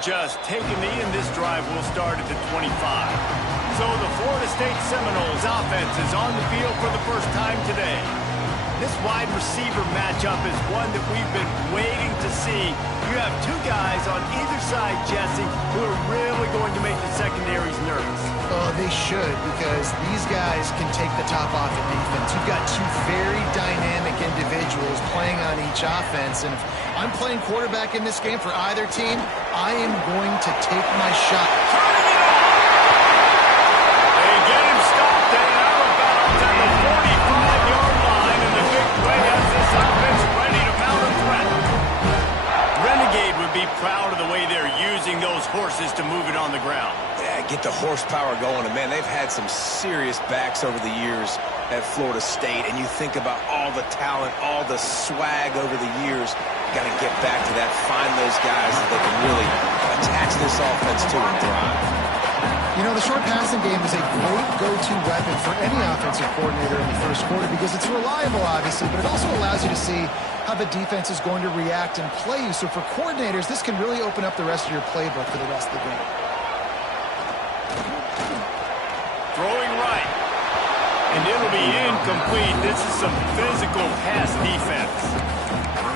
Just take a knee, and this drive will start at the 25. So the Florida State Seminoles offense is on the field for the first time today. This wide receiver matchup is one that we've been waiting to see. You have two guys on either side, Jesse, who are really going to make the secondaries nervous. Oh, they should, because these guys can take the top off at defense. You've got two very dynamic individuals playing on each offense, and if I'm playing quarterback in this game for either team, I am going to take my shot. Turning it off! They get him stopped and out of bounds at the 45-yard line, and the big play has this offense ready to mount a threat. Renegade would be proud of the way they're using those horses to move it on the ground. Yeah, get the horsepower going. And, man, they've had some serious backs over the years at Florida State. And you think about all the talent, all the swag over the years. You got to get back to that, find those guys that they can really attach this offense to and thrive. You know, the short passing game is a great go-to weapon for any offensive coordinator in the first quarter because it's reliable, obviously, but it also allows you to see how the defense is going to react and play you. So for coordinators, this can really open up the rest of your playbook for the rest of the game. Throwing right. And it'll be incomplete. This is some physical pass defense.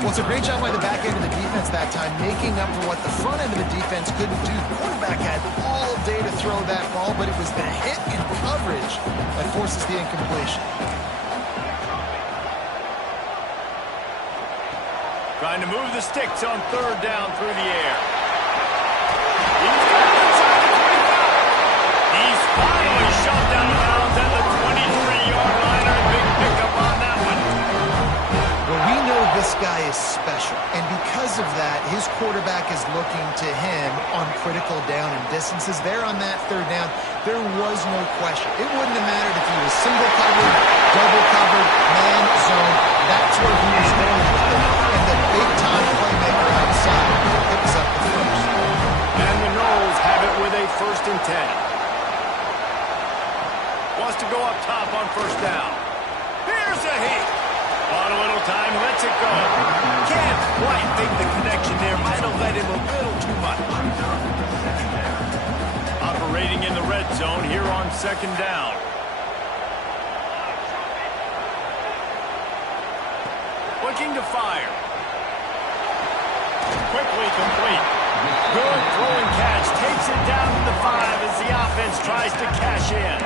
Well, it's a great job by the back end of the defense that time, making up for what the front end of the defense couldn't do. The quarterback had all day to throw that ball, but it was the hit and coverage that forces the incompletion. Trying to move the sticks on third down through the air. He's finally shot down the bounds at the 23-yard line. A big pickup on that one. Well, we know this guy is special, and because of that, his quarterback is looking to him on critical down and distances. There on that third down, there was no question. It wouldn't have mattered if he was single covered, double covered, man zone. That's where he was going with it. And the big-time playmaker outside picks up the first. And the Noles have it with a 1st and 10. Wants to go up top on first down. Here's a hit. On a little time, lets it go. Can't quite make the connection there. Might have let him a little too much. Operating in the red zone here on 2nd down. Looking to fire. Quickly complete. Good throwing catch. Takes it down to the 5 as the offense tries to cash in.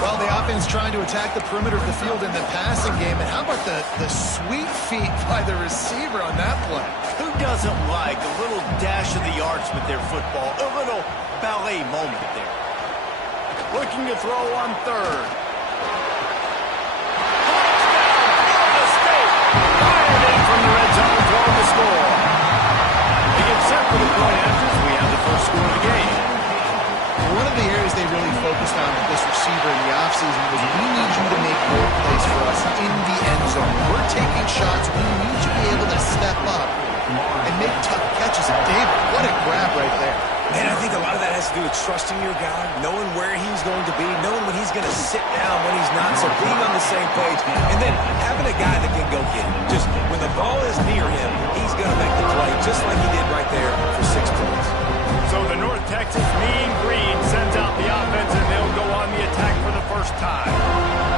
Well, the offense trying to attack the perimeter of the field in the passing game. And how about the sweet feet by the receiver on that play? Who doesn't like a little dash of the yards with their football? A little ballet moment there. Looking to throw on third. From the red zone, throwing the score. They get set for the point after we have the first score of the game. One of the areas they really focused on with this receiver in the offseason was we need you to make more plays for us in the end zone. We're taking shots. We need you to be able to step up and make tough catches. And David, what a grab right there. Man, I think a lot of that has to do with trusting your guy, knowing where he's going to be, knowing when he's going to sit down, when he's not, so being on the same page, and then having a guy that can go get it. Just when the ball is near him, he's going to make the play, just like he did right there for 6 points. So the North Texas Mean Green sends out the offense, and they'll go on the attack for the first time.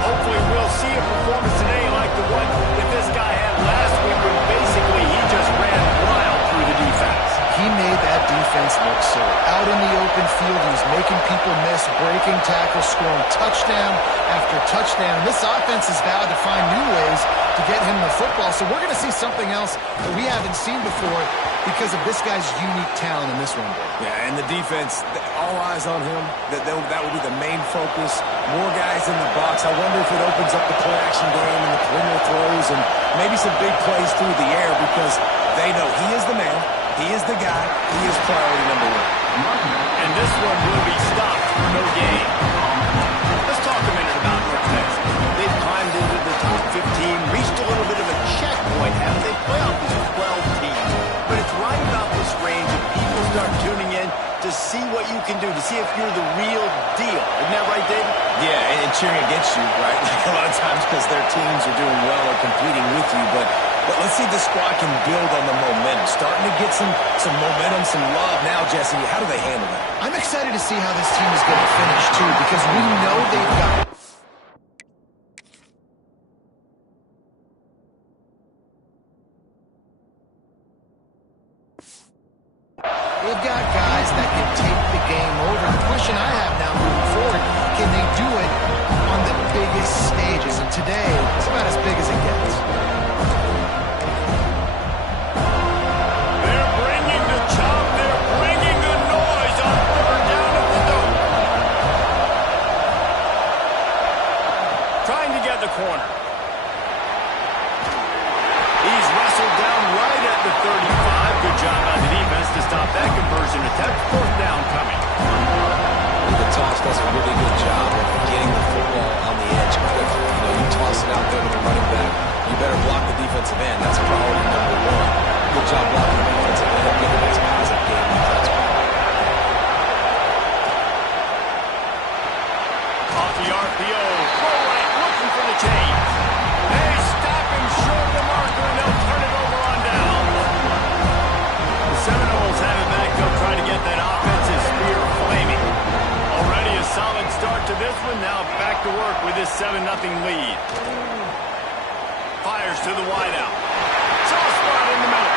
Hopefully we'll see a performance today like the one that this guy had last week, where basically he just ran wild through the defense. He made that defense look silly. Out in the open field, he was making people miss, breaking tackles, scoring touchdown after touchdown. This offense has vowed to find new ways to get him the football. So we're going to see something else that we haven't seen before because of this guy's unique talent in this one. Yeah, and the defense, all eyes on him. That will be the main focus. More guys in the box. I wonder if it opens up the play-action game and the perimeter throws and maybe some big plays through the air because they know he is the man. He is the guy. He is priority number one. And this one will be stopped for no gain. Let's talk a minute about North Texas. They've climbed into the top 15, reached a little bit of a checkpoint, haven't they? Playoff is 12 teams. But it's right about this range that people start tuning in to see what you can do, to see if you're the real deal. Isn't that right, David? Yeah, and cheering against you, right? Like a lot of times because their teams are doing well or competing with you, but let's see if the squad can build on the momentum. Starting to get some momentum, some love now, Jesse. How do they handle that? I'm excited to see how this team is going to finish, too, because we know they've got guys that can take the game over. The question I have now moving forward, can they do it on the biggest stages? And today, it's about as big as it gets. Corner. He's wrestled down right at the 35. Good job by the defense to stop that conversion attempt. 4th down coming. The toss does a really good job of getting the football on the edge quickly. You toss it out there to the running back. You better block the defensive end. That's priority number one. Good job blocking the defensive end. Get the next positive game in the touchdown. Off the RPO. For the change. They stop him short of the marker, and they'll turn it over on down. The Seminoles have it back. They'll try to get that offensive spear flaming. Already a solid start to this one. Now back to work with this 7-0 lead. Fires to the wideout. Soft spot in the middle.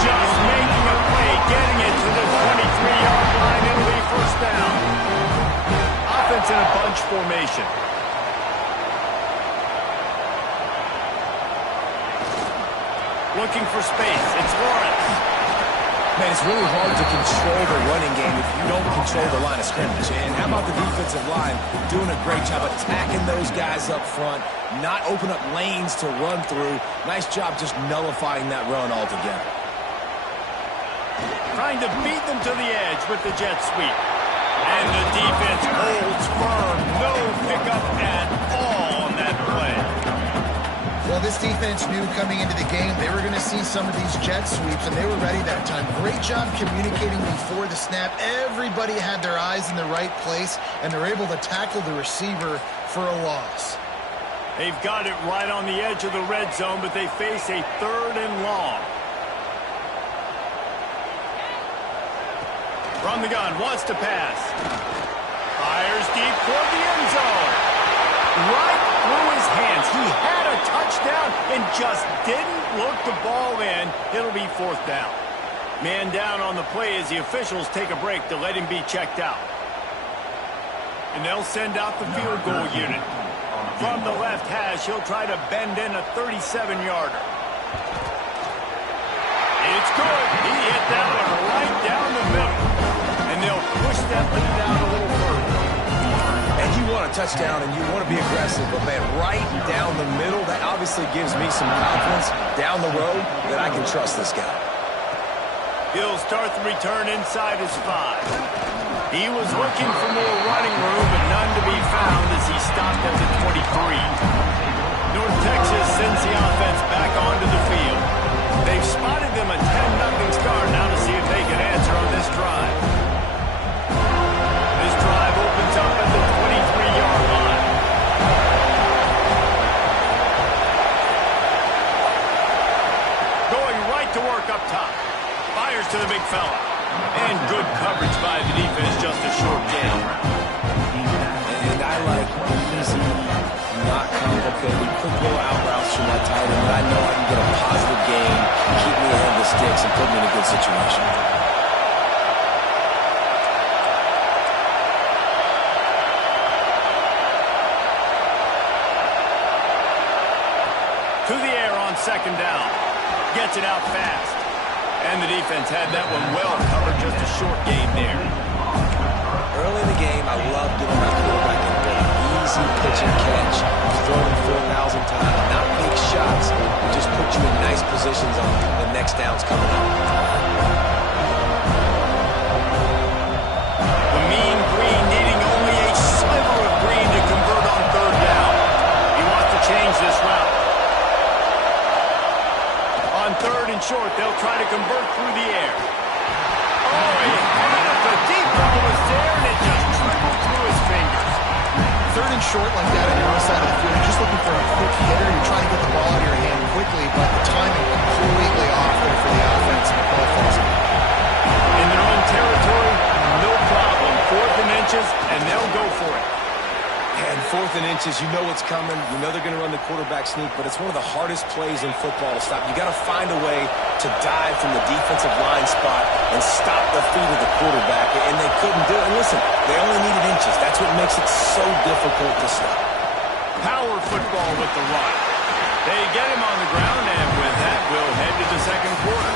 Just making a play, getting it to the 23-yard line. It'll be 1st down. Offense in a bunch formation. Looking for space. It's Lawrence. Man, it's really hard to control the running game if you don't control the line of scrimmage. And how about the defensive line doing a great job attacking those guys up front, not open up lanes to run through. Nice job just nullifying that run altogether. Trying to beat them to the edge with the jet sweep. And the defense holds firm. No pickup at all on that play. Well, this defense knew coming into the game they were going to see some of these jet sweeps, and they were ready that time. Great job communicating before the snap. Everybody had their eyes in the right place, and they're able to tackle the receiver for a loss. They've got it right on the edge of the red zone, but they face a 3rd and long. From the gun, wants to pass. Fires deep toward the end zone. Right through his hands. He had a touchdown and just didn't look the ball in. It'll be 4th down. Man down on the play as the officials take a break to let him be checked out. And they'll send out the field goal unit. From the left hash, he'll try to bend in a 37-yarder. It's good. He hit that one right down the middle. And they'll push that lead out a little further. And you want a touchdown and you want to be aggressive, but man, right down the middle, that obviously gives me some confidence down the road that I can trust this guy. He'll start the return inside his 5. He was looking for more running room, but none to be found as he stopped at the 23. North Texas sends the offense back onto the field. They've spotted them a 10-0 start. Now to see if they can answer on this drive. This drive opens up at the 23-yard line. Going right to work up top. Fires to the big fella. And good coverage by the defense, just a short gain. And I like easy, not complicated, quick little out routes from that tight end. But I know I can get a positive gain, keep me ahead of the sticks, and put me in a good situation. To the air on second down. Gets it out fast. And the defense had that one well covered, just a short gain there. Early in the game, I love giving my quarterback a easy pitch and catch. Throw him 4,000 times, not big shots, but just put you in nice positions on the next downs coming up. The mean green needing only a sliver of green to convert on third down. He wants to change this route. On third and short, they'll try to convert through the air. Oh, he had it. The deep ball was there, and it just dribbled through his fingers. Third and short like that on your own side of the field, you're just looking for a quick hitter. You're trying to get the ball out of your hand quickly, but the timing completely off there for the offense and the ball falls out. In their own territory, no problem. 4th and inches, and they'll go for it. And 4th and inches, you know what's coming. You know they're going to run the quarterback sneak, but it's one of the hardest plays in football to stop. You got to find a way to dive from the defensive line spot and stop the feet of the quarterback, and they couldn't do it. And listen, they only needed inches. That's what makes it so difficult to stop. Power football with the run. They get him on the ground, and with that, we'll head to the second quarter.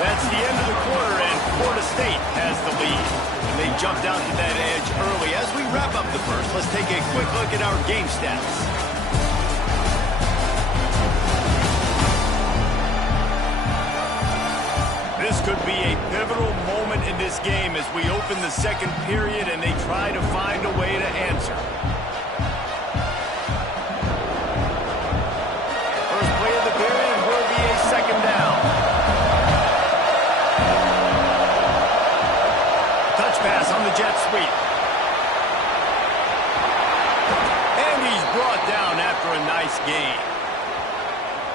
That's the end of the quarter, and Florida State has the lead. And they jumped out to that edge early. As we wrap up the first, let's take a quick look at our game stats. This could be a pivotal moment in this game as we open the second period and they try to find a way to answer. First play of the period will be a second down. Touch pass on the jet sweep. And he's brought down after a nice gain.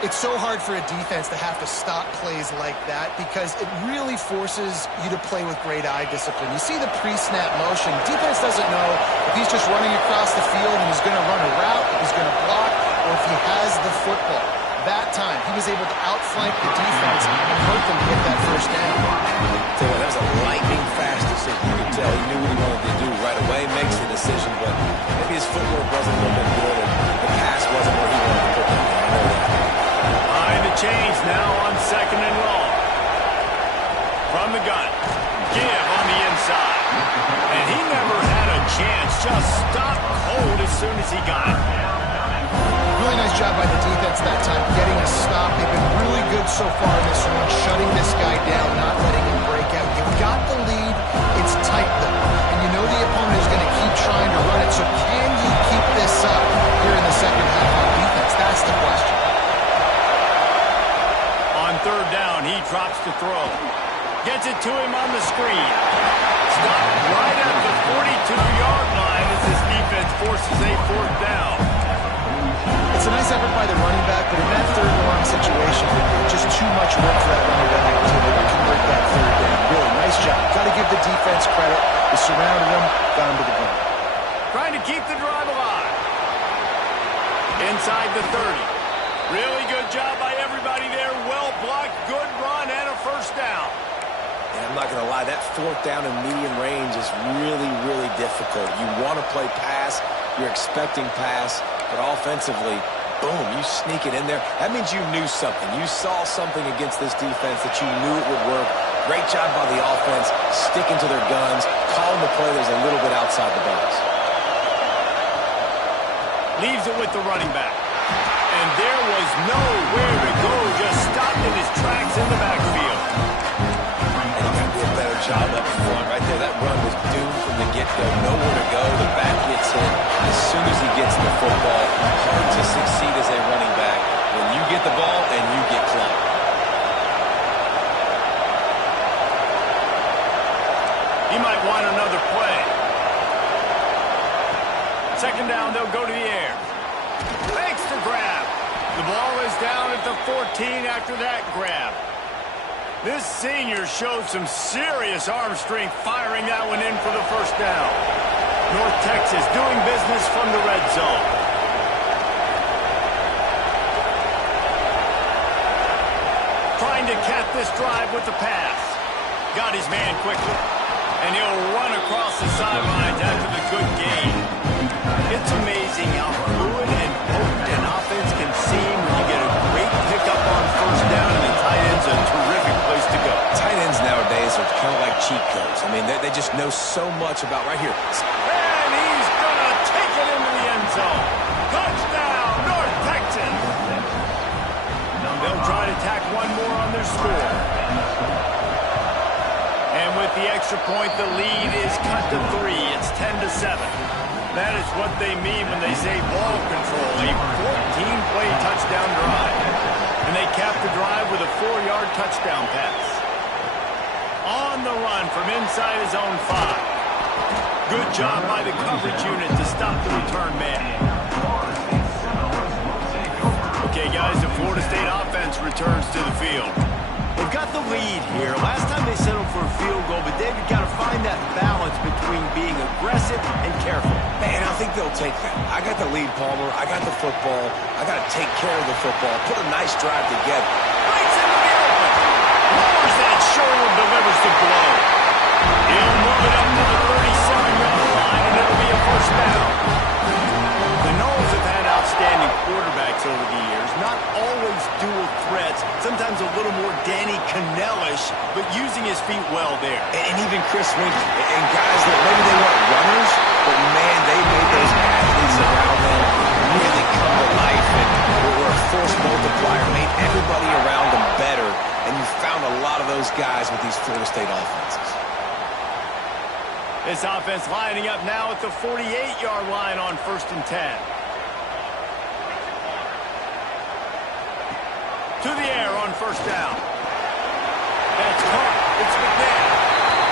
It's so hard for a defense to have to stop plays like that because it really forces you to play with great eye discipline. You see the pre-snap motion. Defense doesn't know if he's just running across the field and he's going to run a route, if he's going to block, or if he has the football. That time, he was able to outflank the defense and hurt them to get that first down. That was a lightning-fast decision. You could tell he knew what he wanted to do right away, makes the decision, but maybe his footwork wasn't a little bit good and the pass wasn't where he wanted to put it. I know that. Behind the chains now on second and long. From the gun. Give on the inside. And he never had a chance. Just stopped cold as soon as he got it. Really nice job by the defense that time, getting a stop. They've been really good so far in this one, shutting this guy down, not letting him break out. You've got the lead. It's tight, though. And you know the opponent is going to keep trying to run it. So can you keep this up here in the second half on defense? That's the question. On third down, he drops to throw. Gets it to him on the screen. Stopped right at the 42-yard line as his defense forces a fourth down. It's a nice effort by the running back, but in that third and long situation, just too much work for that running back to convert that third down. Really nice job. Got to give the defense credit. They surrounded him, got him to the ground. Trying to keep the drive alive. Inside the 30. Really good job by everybody there. Well blocked, good run, and a first down. And I'm not going to lie, that fourth down in medium range is really, really difficult. You want to play pass, you're expecting pass, but offensively, boom, you sneak it in there. That means you knew something. You saw something against this defense that you knew it would work. Great job by the offense, sticking to their guns, calling the play that's a little bit outside the box. Leaves it with the running back. And there was nowhere to go, just stopped in his tracks in the backfield. And you got to do a better job up front, right? there. That run was doomed from the get-go. Nowhere to go. The back gets hit as soon as he gets the football. Hard to succeed as a running back when you get the ball and you get clocked. He might want another play. Second down, they'll go to the air. Makes the grab. The ball is down at the 14 after that grab. This senior showed some serious arm strength firing that one in for the first down. North Texas doing business from the red zone. Trying to cap this drive with the pass. Got his man quickly. And he'll run across the sidelines after the good gain. It's amazing how fluid and potent an offense can seem when you get a great pickup on first down, and the tight end's a terrific place to go. Tight ends nowadays are kind of like cheat codes. I mean, they just know so much about right here. And he's going to take it into the end zone. Touchdown, North Texas. They'll try to tack one more on their score. And with the extra point, the lead is cut to 3. It's 10-7. That is what they mean when they say ball control, a 14-play touchdown drive. And they cap the drive with a 4-yard touchdown pass. On the run from inside his own 5. Good job by the coverage unit to stop the return man. Okay, guys, the Florida State offense returns to the field. They've got the lead here. Last time they settled for a field goal, but they've got to find that balance between being aggressive and careful. Man, I think they'll take that. I got the lead, Palmer. I got the football. I got to take care of the football. Put a nice drive together. Breaks into the open. Lowers that shoulder, delivers the blow. He'll move it up to the 37-yard line, and it'll be a first down. The Noles have had outstanding quarterbacks over the years. Not always dual threats. Sometimes a little more Danny Cannell-ish, but using his feet well there. And even Chris Winky. And guys that maybe they weren't runners, but man, they made those athletes around them really come to life and were a force multiplier, made everybody around them better. And you found a lot of those guys with these Florida State offenses. This offense lining up now at the 48-yard line on 1st and 10. To the air on first down. That's caught. It's McNabb.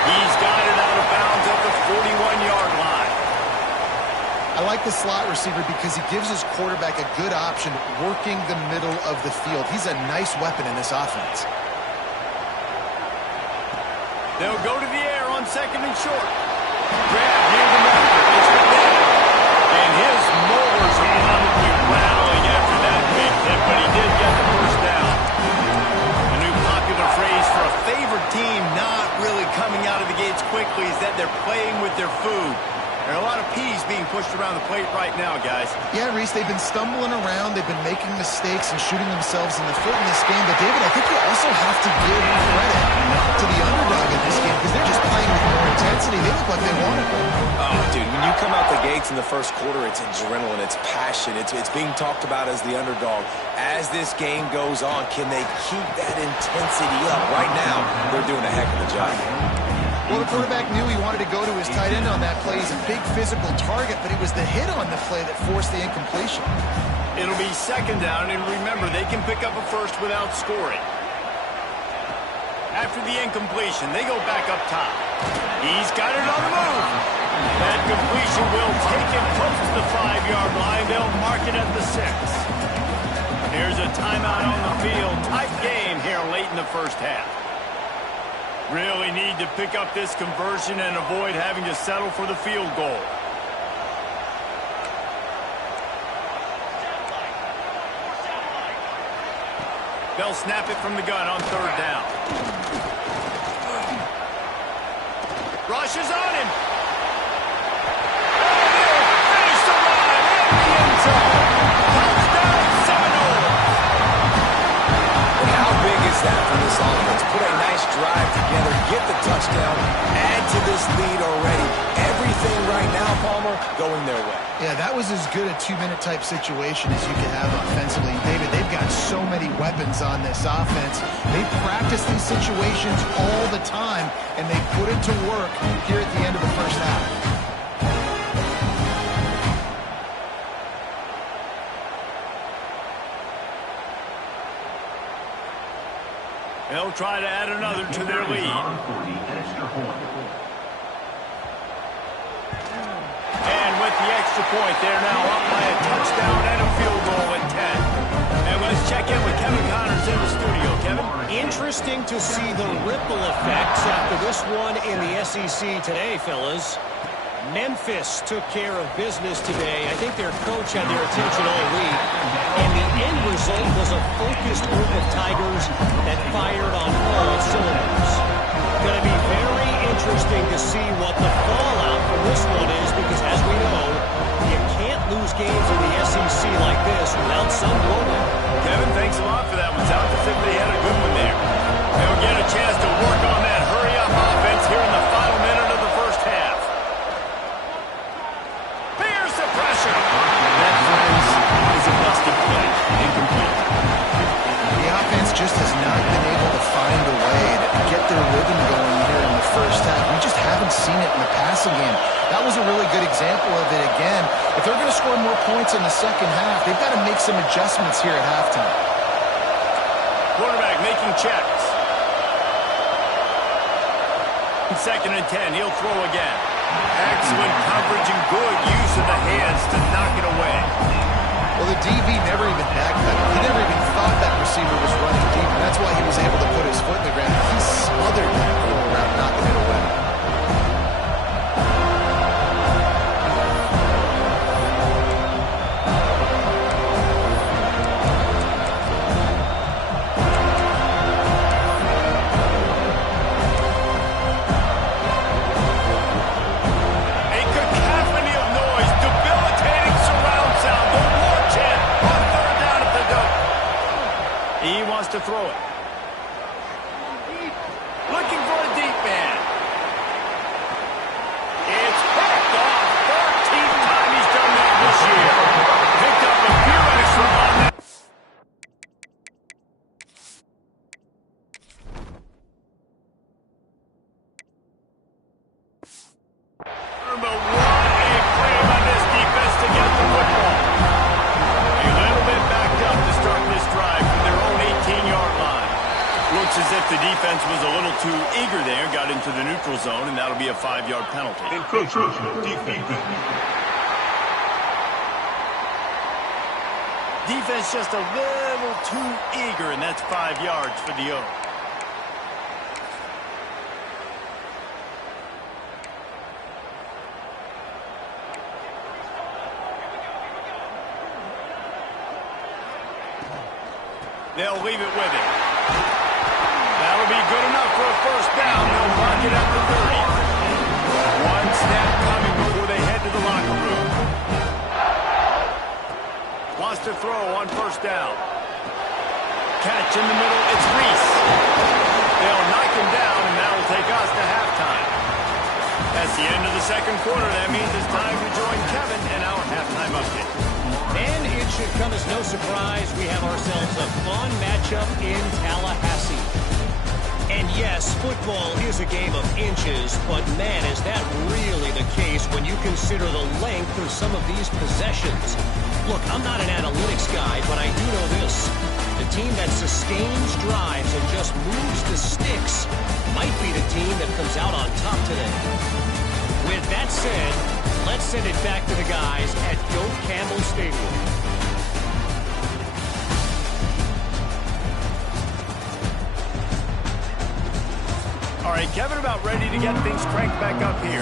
He's got it out of bounds at the 41-yard line. I like the slot receiver because he gives his quarterback a good option working the middle of the field. He's a nice weapon in this offense. They'll go to the air on 2nd and short. Grab near the marker. It's McNabb. And his molars are probably rattling after that big hit, but he did get the first down. A new popular phrase for a favored team not really coming out of the gates quickly is that they're playing with their food. There are a lot of peas being pushed around the plate right now, guys. Yeah, Reese, they've been stumbling around. They've been making mistakes and shooting themselves in the foot in this game. But, David, I think you also have to give credit to the underdog in this game because they're just playing with more intensity. They look like they want it. Oh, dude, when you come out the gates in the first quarter, it's adrenaline, it's passion, it's being talked about as the underdog. As this game goes on, can they keep that intensity up? Right now, they're doing a heck of a job. Well, the quarterback knew he wanted to go to his tight end on that play. He's a big physical target, but it was the hit on the play that forced the incompletion. It'll be 2nd down, and remember, they can pick up a first without scoring. After the incompletion, they go back up top. He's got it on the move. That completion will take him close to the 5-yard line. They'll mark it at the 6. Here's a timeout on the field. Tight game here late in the first half. Really need to pick up this conversion and avoid having to settle for the field goal. They'll snap it from the gun on 3rd down. Rush is on him. Finish the run in the end zone. Touchdown, Seminoles. And how big is that for this offense? Put a nice drive together, get the touchdown, add to this lead already. Everything right now, Paul, summer going their way. Yeah, that was as good a 2-minute type situation as you could have offensively. David, they've got so many weapons on this offense. They practice these situations all the time, and they put it to work here at the end of the first half. They'll try to add another to their lead. And with the extra point, they're now up by a touchdown and a field goal at 10. And let's check in with Kevin Connors in the studio. Kevin? Interesting to see the ripple effects after this one in the SEC today, fellas. Memphis took care of business today. I think their coach had their attention all week. And the end result was a focused group of Tigers that fired on all cylinders. Going to be very interesting to see what the fallout from this one is, because as we know, you can't lose games in the SEC like this without some blowback. Kevin, thanks a lot for that one. Sounds as if they had a good one there. They'll get a chance to work on that hurry-up offense here in the final minute of the first half. Here's the pressure. That, friends, is a busted play. Incomplete. The offense just has not been able to find a way to get their rhythm going here in the first half. We just haven't seen it in the passing game. That was a really good example of it again. If they're going to score more points in the second half, they've got to make some adjustments here at halftime. Quarterback making checks. 2nd and 10. He'll throw again. Excellent coverage and good use of the hands to knock it away. Well, the DB never even backpedaled. He never even thought that receiver was running deep, and that's why he was able to put his foot in the ground. He smothered that ball around, knocking it away. To throw it. Looking for a deep man. It's picked off. 13th time he's done that this year. Picked up a few extra on that. But what a play by this defense to get the football. A little bit backed up to start this drive from their own 18-yard line. Looks as if the defense was a little too eager there, got into the neutral zone, and that'll be a 5-yard penalty. Defense just a little too eager, and that's 5 yards for the O. They'll leave it with him. That'll be good enough for a first down. They'll mark it at the 30. One snap coming before they head to the locker room. Wants to throw on first down. Catch in the middle. It's Reese. They'll knock him down, and that'll take us to halftime. That's the end of the second quarter. That means it's time to join Kevin and our halftime update. And it should come as no surprise, we have ourselves a fun matchup in Tallahassee. And yes, football is a game of inches, but man, is that really the case when you consider the length of some of these possessions. Look, I'm not an analytics guy, but I do know this. The team that sustains drives and just moves the sticks might be the team that comes out on top today. With that said, let's send it back to the guys at Doak Campbell Stadium. All right, Kevin, about ready to get things cranked back up here.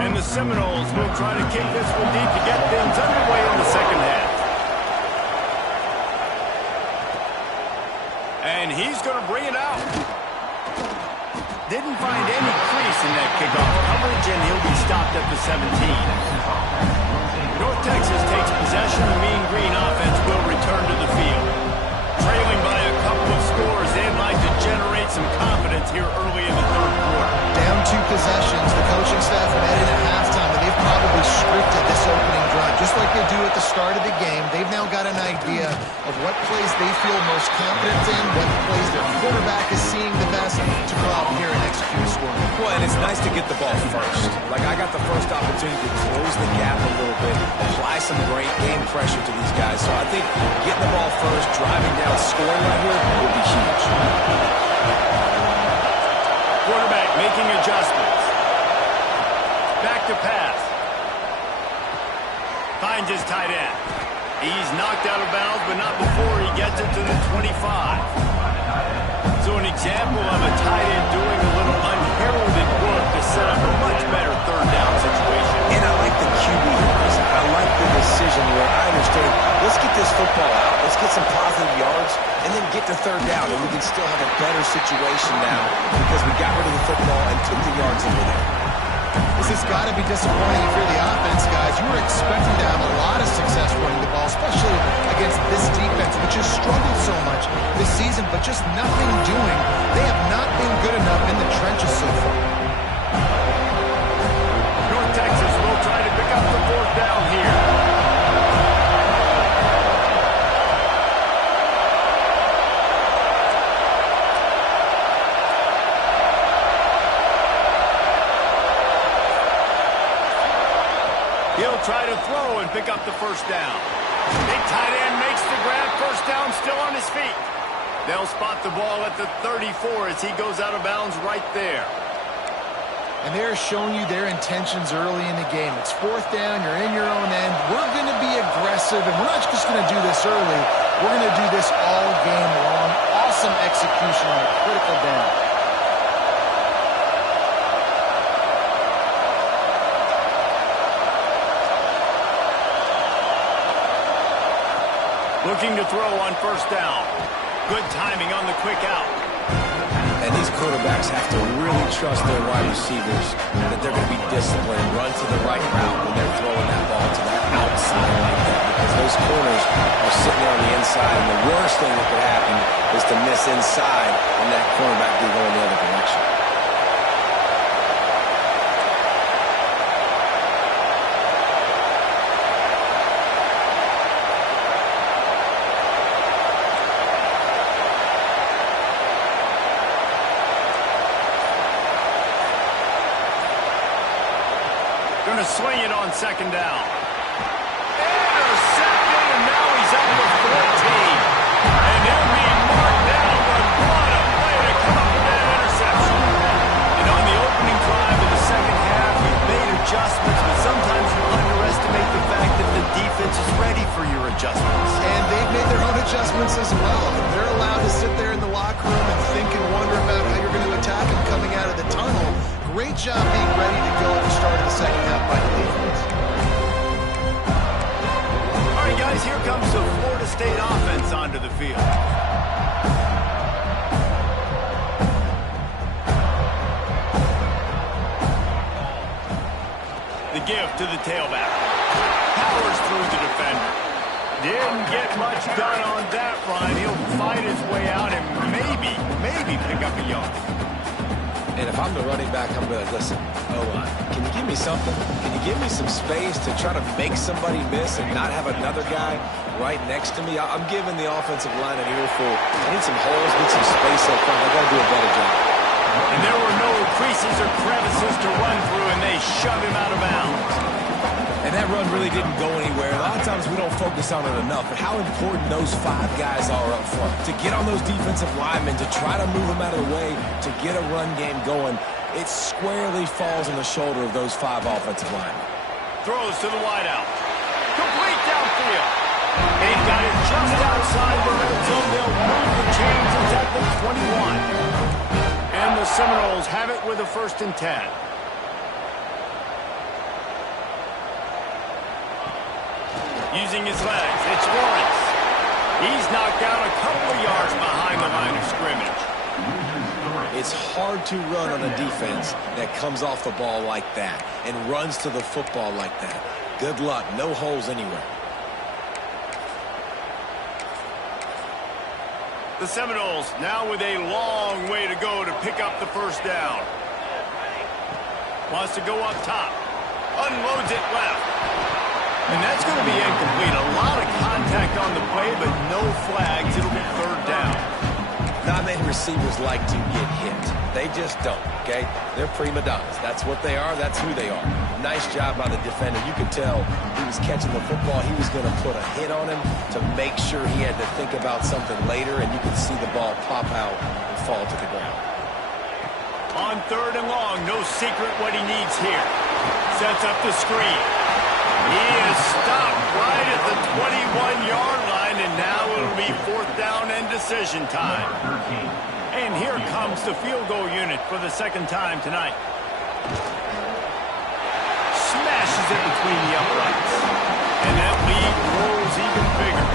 And the Seminoles will try to kick this one deep to get things underway in the second half. And he's going to bring it out. Didn't find any crease in that kickoff coverage, and he'll be stopped at the 17. North Texas takes possession. The Mean Green offense will return to the field. Trailing by a couple of scores, they'd like to generate some confidence here early in the third quarter. Down 2 possessions. The coach start of the game. They've now got an idea of what plays they feel most confident in, what plays their quarterback is seeing the best to go out here and execute a scoring. Well, and it's nice to get the ball first. Like, I got the first opportunity to close the gap a little bit, apply some great game pressure to these guys. So I think getting the ball first, driving down, scoring right here will be huge. Quarterback making adjustments. Back to pass. Finds his tight end. He's knocked out of bounds, but not before he gets it to the 25. So an example of a tight end doing a little unheralded work to set up a much better third down situation. And I like the QB here. I like the decision where I understand, let's get this football out, let's get some positive yards, and then get to third down, and we can still have a better situation now because we got rid of the football and took the yards over there. This has got to be disappointing if you're the offense, guys. You were expecting to have a lot of success running the ball, especially against this defense, which has struggled so much this season, but just nothing doing. They have not been good enough in the trenches so far. North Texas will try to pick up the fourth down here. He'll try to throw and pick up the first down. Big tight end makes the grab. First down, still on his feet. They'll spot the ball at the 34 as he goes out of bounds right there. And they're showing you their intentions early in the game. It's fourth down. You're in your own end. We're going to be aggressive, and we're not just going to do this early. We're going to do this all game long. Awesome execution on a critical down. Looking to throw on first down. Good timing on the quick out. And these quarterbacks have to really trust their wide receivers that they're going to be disciplined and run to the right route when they're throwing that ball to that outside like that, because those corners are sitting there on the inside, and the worst thing that could happen is to miss inside and that cornerback be going the other direction. Going to swing it on second down. Intercepted, and now he's up to 14. And he'll be marked down, but what a way to come up with that interception. And on the opening drive of the second half, you've made adjustments, but sometimes you underestimate the fact that the defense is ready for your adjustments. And they've made their own adjustments as well. They're allowed to sit there in the locker room and think and wonder about how you're going to attack them coming out of the tunnel. Great job being ready to go at the start of the second half by the defense. All right, guys, here comes the Florida State offense onto the field. The give to the tailback. Powers through the defender. Didn't get much done on that run. He'll fight his way out and maybe pick up a yard. And if I'm the running back, I'm going to listen. O-line, can you give me something? Can you give me some space to try to make somebody miss and not have another guy right next to me? I'm giving the offensive line an earful. I need some holes, need some space up front. I've got to do a better job. And there were no creases or crevices to run through, and they shove him out of bounds. And that run really didn't go anywhere. A lot of times we don't focus on it enough, but how important those five guys are up front. To get on those defensive linemen, to try to move them out of the way, to get a run game going, it squarely falls on the shoulder of those five offensive linemen. Throws to the wideout. Complete downfield. They've got it just outside the red zone. They'll move the chains at the 21. And the Seminoles have it with a 1st and 10. Using his legs, it's Lawrence. He's knocked out a couple of yards behind the line of scrimmage. It's hard to run on a defense that comes off the ball like that and runs to the football like that. Good luck. No holes anywhere. The Seminoles now with a long way to go to pick up the first down. Wants to go up top. Unloads it left. And that's going to be incomplete. A lot of contact on the play, but no flags. It'll be third down. Not many receivers like to get hit. They just don't, okay? They're prima donnas. That's what they are. That's who they are. Nice job by the defender. You could tell he was catching the football. He was going to put a hit on him to make sure he had to think about something later, and you could see the ball pop out and fall to the ground. On third and long, no secret what he needs here. Sets up the screen. He is stopped right at the 21-yard line, and now it'll be fourth down and decision time. And here comes the field goal unit for the second time tonight. Smashes it between the uprights. And that lead grows even bigger.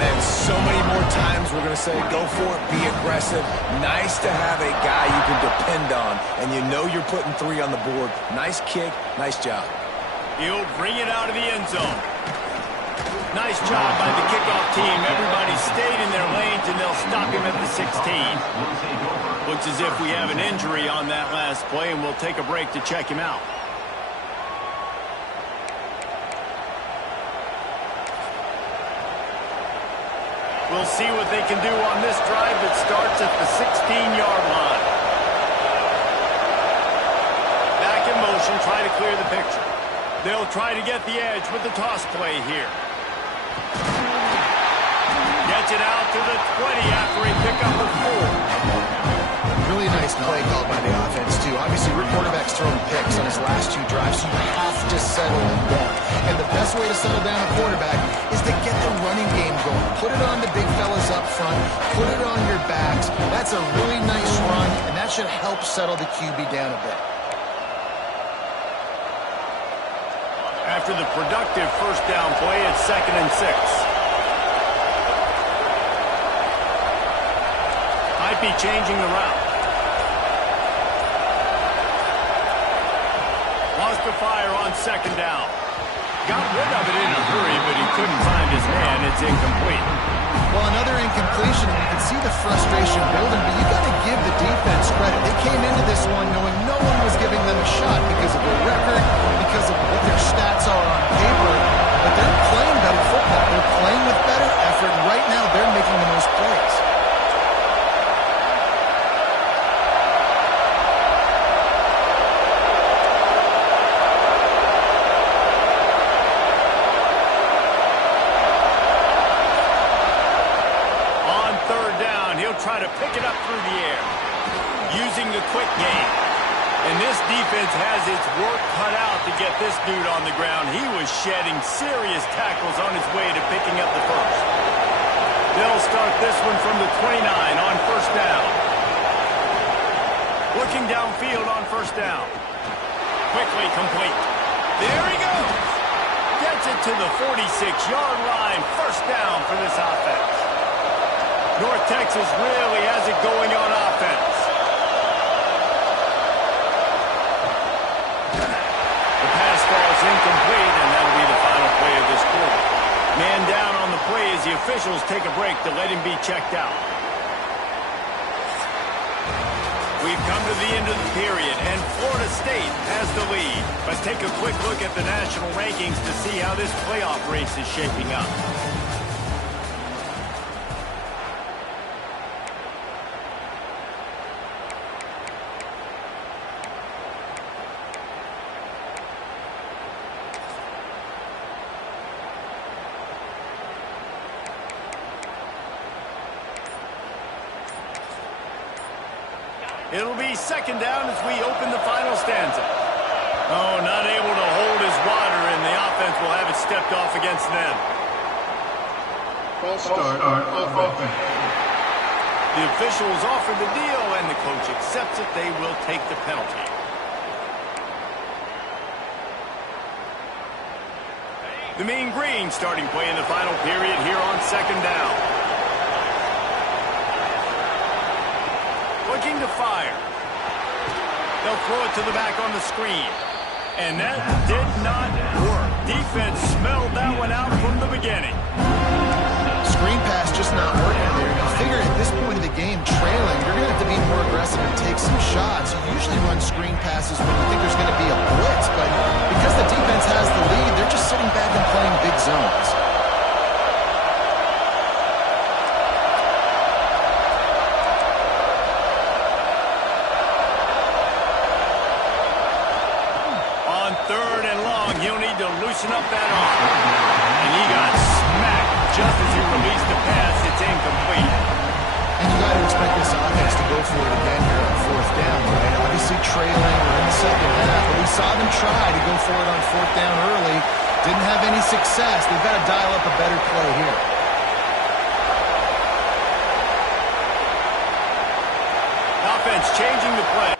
And so many more times we're going to say, go for it, be aggressive. Nice to have a guy you can depend on, and you know you're putting 3 on the board. Nice kick, nice job. He'll bring it out of the end zone. Nice job by the kickoff team. Everybody stayed in their lanes, and they'll stop him at the 16. Looks as if we have an injury on that last play, and we'll take a break to check him out. We'll see what they can do on this drive that starts at the 16-yard line. Back in motion, try to clear the picture. They'll try to get the edge with the toss play here. Gets it out to the 20 after a pickup of 4. Really nice play called by the offense, too. Obviously, your quarterback's throwing picks on his last 2 drives, so you have to settle him down. And the best way to settle down a quarterback is to get the running game going. Put it on the big fellas up front. Put it on your backs. That's a really nice run, and that should help settle the QB down a bit. After the productive first down play, it's 2nd and 6. Might be changing the route. Lost the fire on 2nd down. Got rid of it in a hurry, but he couldn't find his man. It's incomplete. Well, another incompletion, and you can see the frustration building, but you got to give the defense credit. They came into this one knowing no one was giving them a shot because of their record, because of what their stats are on paper, but they're playing better football. They're playing with better effort, and right now they're making the most plays. Try to pick it up through the air using the quick game. And this defense has its work cut out to get this dude on the ground. He was shedding serious tackles on his way to picking up the first. They'll start this one from the 29 on first down. Looking downfield on first down. Quickly complete. There he goes. Gets it to the 46-yard line. First down for this offense. North Texas really has it going on offense. The pass falls incomplete, and that'll be the final play of this quarter. Man down on the play as the officials take a break to let him be checked out. We've come to the end of the period, and Florida State has the lead. Let's take a quick look at the national rankings to see how this playoff race is shaping up. It'll be 2nd down as we open the final stanza. Oh, not able to hold his water, and the offense will have it stepped off against them. False start of offense. The officials offer the deal, and the coach accepts it. They will take the penalty. The Mean Green starting play in the final period here on 2nd down. Looking to fire. They'll throw it to the back on the screen. And that did not work. Defense smelled that one out from the beginning. Screen pass just not working there. You figure at this point of the game, trailing, you're going to have to be more aggressive and take some shots. You usually run screen passes when you think there's going to be a blitz, but because the defense has the lead, they're just sitting back zones. On 3rd and long, he'll need to loosen up that arm. And he got smacked just as he released the pass. It's incomplete. And you got to expect this offense to go for it again here on 4th down, right? Obviously trailing, we're in the second half, but we saw them try to go for it on 4th down early. Didn't have any success. They've got to dial up a better play here. Offense changing the play.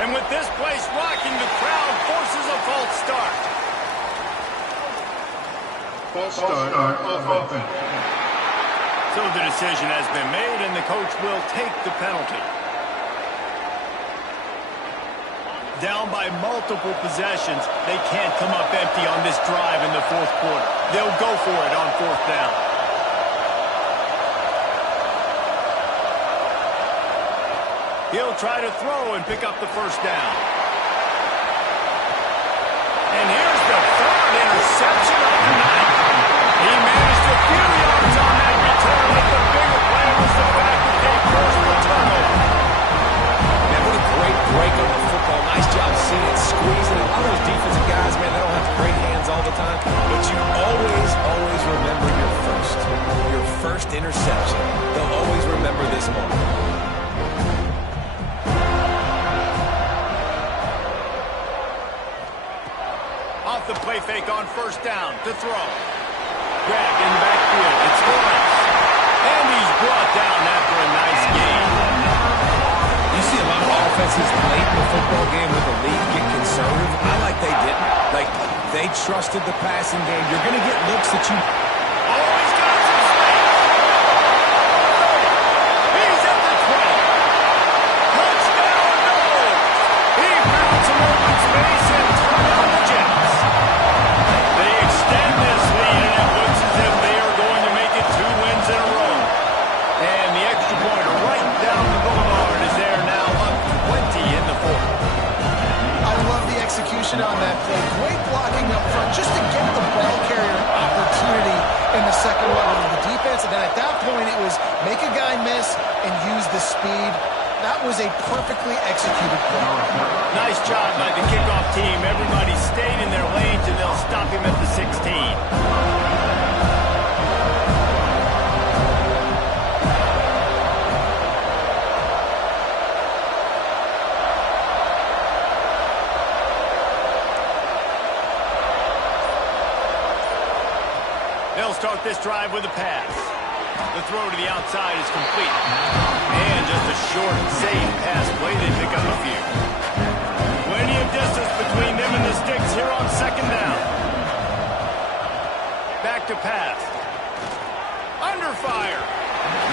And with this place rocking, the crowd forces a false start. False start of offense. So the decision has been made, and the coach will take the penalty. Down by multiple possessions, they can't come up empty on this drive in the 4th quarter. They'll go for it on 4th down. He'll try to throw and pick up the 1st down. And here's the 3rd interception of the night. He managed a few yards on that return, but the bigger play was the fact that they forced the turnover. Man, what a great break on the football. Nice job seeing it, squeezing it. All those defensive guys, man, they don't have great hands all the time, but you always remember your first interception. They'll always remember this moment. Off the play fake on 1st down to throw. Grabbed in the backfield. It's Lawrence. And he's brought down after a nice gain. You see a lot of offenses late in the football game with the lead get conservative. I like they didn't. Like, they trusted the passing game. You're going to get looks that you... Always got some space. He's at the 20. Touchdown, Noles. He found some open space and turned on the Jets. They extend this lead, and it looks as if they are going to make it 2 wins in a row. And the extra pointer right down the boulevard is there now, up 20 in the 4th. I love the execution on that play. Great blocking up front just to get the ball carrier opportunity in the second level of the defense. And then at that point, it was make a guy miss and use the speed. That was a perfectly executed play. Nice job by the kickoff team. Everybody stayed in their lanes, and they'll stop him at the 16. They'll start this drive with a pass. The throw to the outside is complete. And just a short, safe pass play. They pick up a few. Plenty of distance between them and the sticks here on 2nd down. Back to pass. Under fire.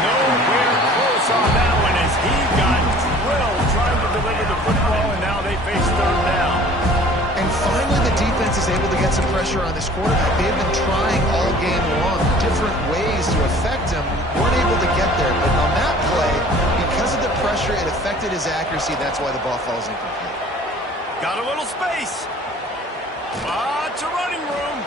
Nowhere close on that one as he got drilled trying to deliver the football, and now they face 3rd down. And finally, the defense is able to get some pressure on this quarterback. They've been trying all game long different ways to affect him. Weren't able to get there. But on that play, because of the pressure, it affected his accuracy. That's why the ball falls incomplete. Got a little space. Lots of running room.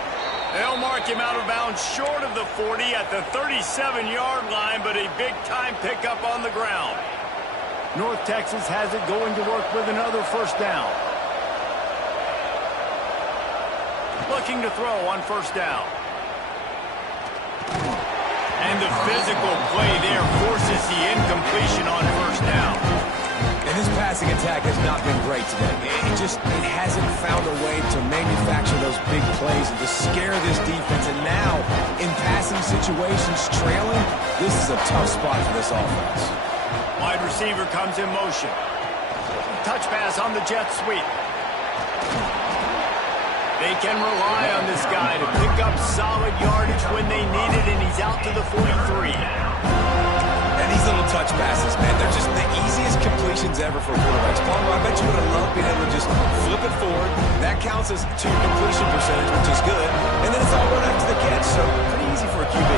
They'll mark him out of bounds short of the 40 at the 37-yard line, but a big-time pickup on the ground. North Texas has it going to work with another 1st down. Looking to throw on 1st down. And the physical play there forces the incompletion on 1st down. And this passing attack has not been great today. It hasn't found a way to manufacture those big plays and to scare this defense. And now, in passing situations, trailing, this is a tough spot for this offense. Wide receiver comes in motion. Touch pass on the jet sweep. They can rely on this guy to pick up solid yardage when they need it, and he's out to the 43. And these little touch passes, man, they're just the easiest completions ever for quarterbacks. Palmer, I bet you would have loved being able to just flip it forward. That counts as 2 completion percentage, which is good. And then it's all run after the catch, so pretty easy for a QB.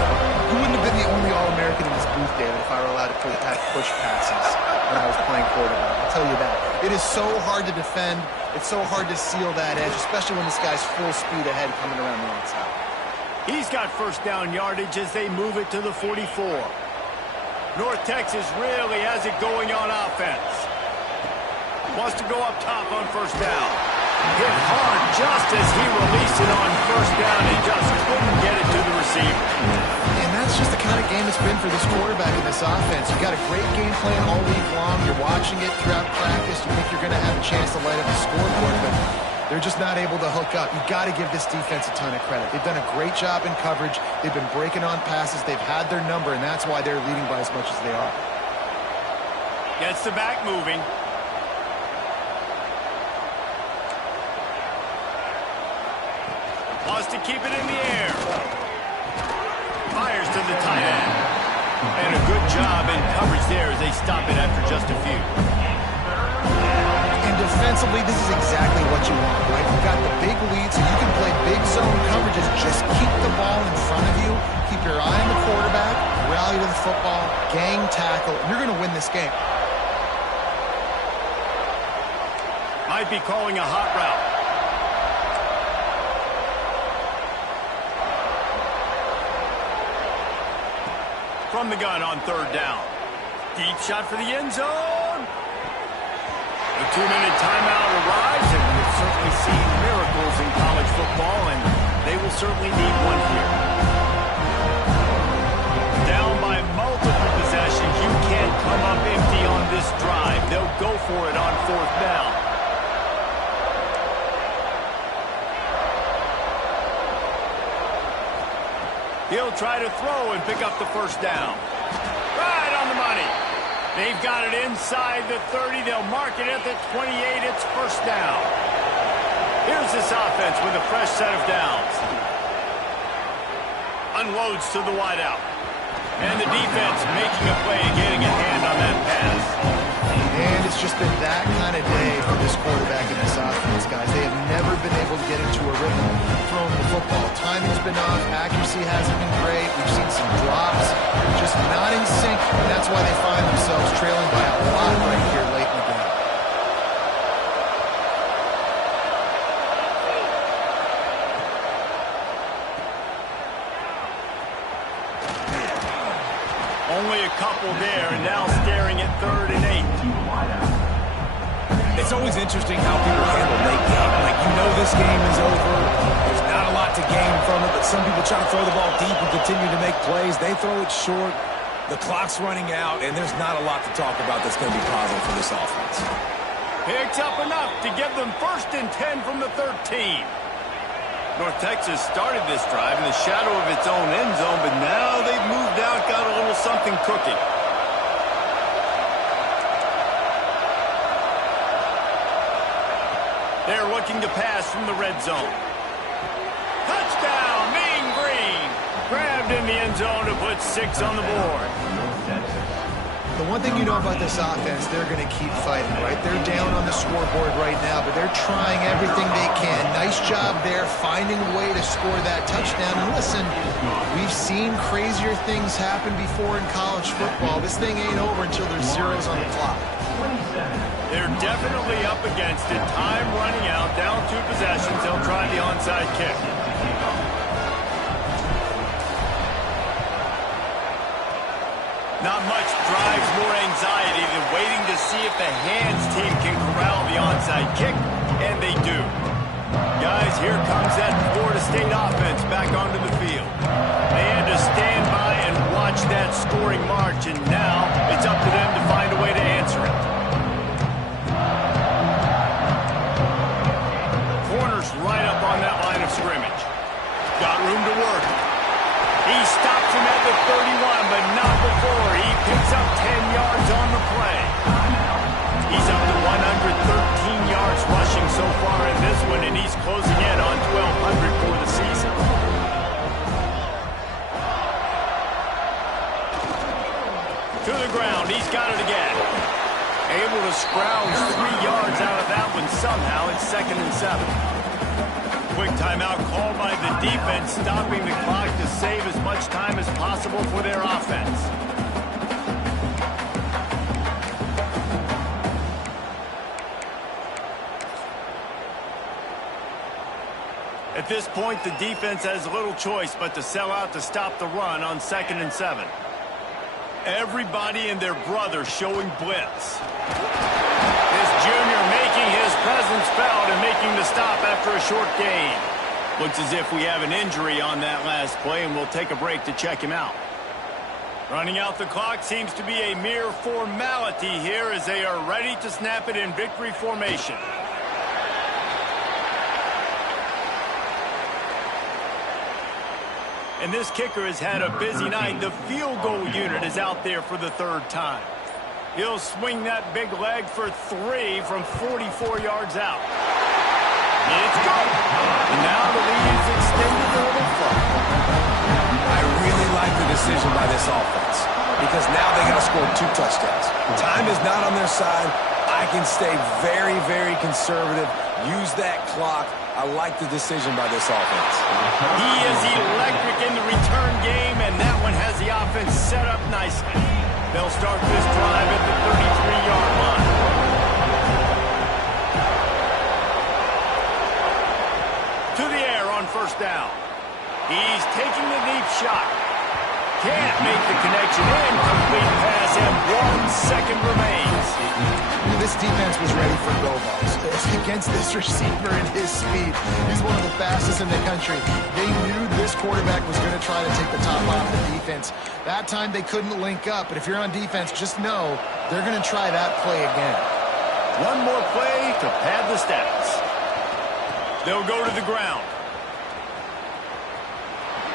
You wouldn't have been the only All-American in this booth, David, if I were allowed to have push passes when I was playing quarterback. I'll tell you that. It is so hard to defend. It's so hard to seal that edge, especially when this guy's full speed ahead coming around the outside. He's got first down yardage as they move it to the 44. North Texas really has it going on offense. Wants to go up top on first down. Hit hard just as he released it on first down. He just couldn't get it to the receiver. And that's just the kind of game it's been for this quarterback in this offense. You've got a great game plan all week long. You're watching it throughout practice. You think you're going to have a chance to light up the scoreboard, but they're just not able to hook up. You've got to give this defense a ton of credit. They've done a great job in coverage. They've been breaking on passes. They've had their number, and that's why they're leading by as much as they are. Gets the back moving. Wants to keep it in the air. Fires to the tight end. And a good job in coverage there as they stop it after just a few. And defensively, this is exactly what you want, right? You've got the big lead, so you can play big zone coverages. Just keep the ball in front of you. Keep your eye on the quarterback. Rally to the football. Gang tackle. And you're going to win this game. Might be calling a hot route. From the gun on third down. Deep shot for the end zone. A 2-minute timeout arrives, and we've certainly seen miracles in college football, and they will certainly need one here. Down by multiple possessions. You can't come up empty on this drive. They'll go for it on fourth down. He'll try to throw and pick up the first down. Right on the money. They've got it inside the 30. They'll mark it at the 28. It's first down. Here's this offense with a fresh set of downs. Unloads to the wideout. And the defense making a play and getting a hand on that pass. And it's just been that kind of day for this quarterback in this offense, guys. They have never been able to get into a rhythm throwing the football. Timing's been off. Accuracy hasn't been great. We've seen some drops. Just not in sync, and that's why they find themselves trailing by a lot right here late in the game. Only a couple there, and now staring at 3rd and 8. It's always interesting how people handle late game. Like, you know this game is over. There's not a lot to gain from it, but some people try to throw the ball deep and continue to make plays. They throw it short. The clock's running out, and there's not a lot to talk about that's going to be positive for this offense. Picks up enough to give them 1st and 10 from the 13. North Texas started this drive in the shadow of its own end zone, but now they've moved out, got a little something cooking. They're looking to pass from the red zone. Touchdown, Mean Green. Grabbed in the end zone to put 6 on the board. The one thing you know about this offense, they're going to keep fighting, right? They're down on the scoreboard right now, but they're trying everything they can. Nice job there, finding a way to score that touchdown. And listen, we've seen crazier things happen before in college football. This thing ain't over until there's zeros on the clock. They're definitely up against it. Time running out, down 2 possessions. They'll try the onside kick. Not much drives more anxiety than waiting to see if the hands team can corral the onside kick, and they do. Guys, here comes that Florida State offense back onto the field. They had to stand by and watch that scoring march, and now it's up to them to find a way to answer it. picks up 10 yards on the play. He's up to 113 yards rushing so far in this one, and he's closing in on 1,200 for the season. To the ground, he's got it again. Able to scrounge 3 yards out of that one somehow. It's 2nd and 7. Quick timeout called by the defense, stopping the clock to save as much time as possible for their offense. At this point, the defense has little choice but to sell out to stop the run on 2nd and 7. Everybody and their brother showing blitz. This junior making his presence felt and making the stop after a short gain. Looks as if we have an injury on that last play, and we'll take a break to check him out. Running out the clock seems to be a mere formality here as they are ready to snap it in victory formation. And this kicker has had a busy night. The field goal unit is out there for the 3rd time. He'll swing that big leg for 3 from 44 yards out. It's good. And now the lead's extended a little further. I really like the decision by this offense because now they got to score 2 touchdowns. Time is not on their side. I can stay very, very conservative. Use that clock. I like the decision by this offense. He is electric in the return game, and that one has the offense set up nicely. They'll start this drive at the 33-yard line. To the air on 1st down. He's taking the deep shot. Can't make the connection. Incomplete pass, and 1 second remains. This defense was ready for go-balls. Against this receiver and his speed, he's one of the fastest in the country. They knew this quarterback was going to try to take the top off the defense. That time they couldn't link up, but if you're on defense, just know they're going to try that play again. One more play to pad the stats. They'll go to the ground.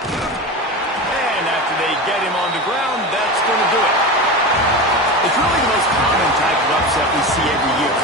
And after they get him on the ground, that's going to do it. It's really the most common type of upset we see every year.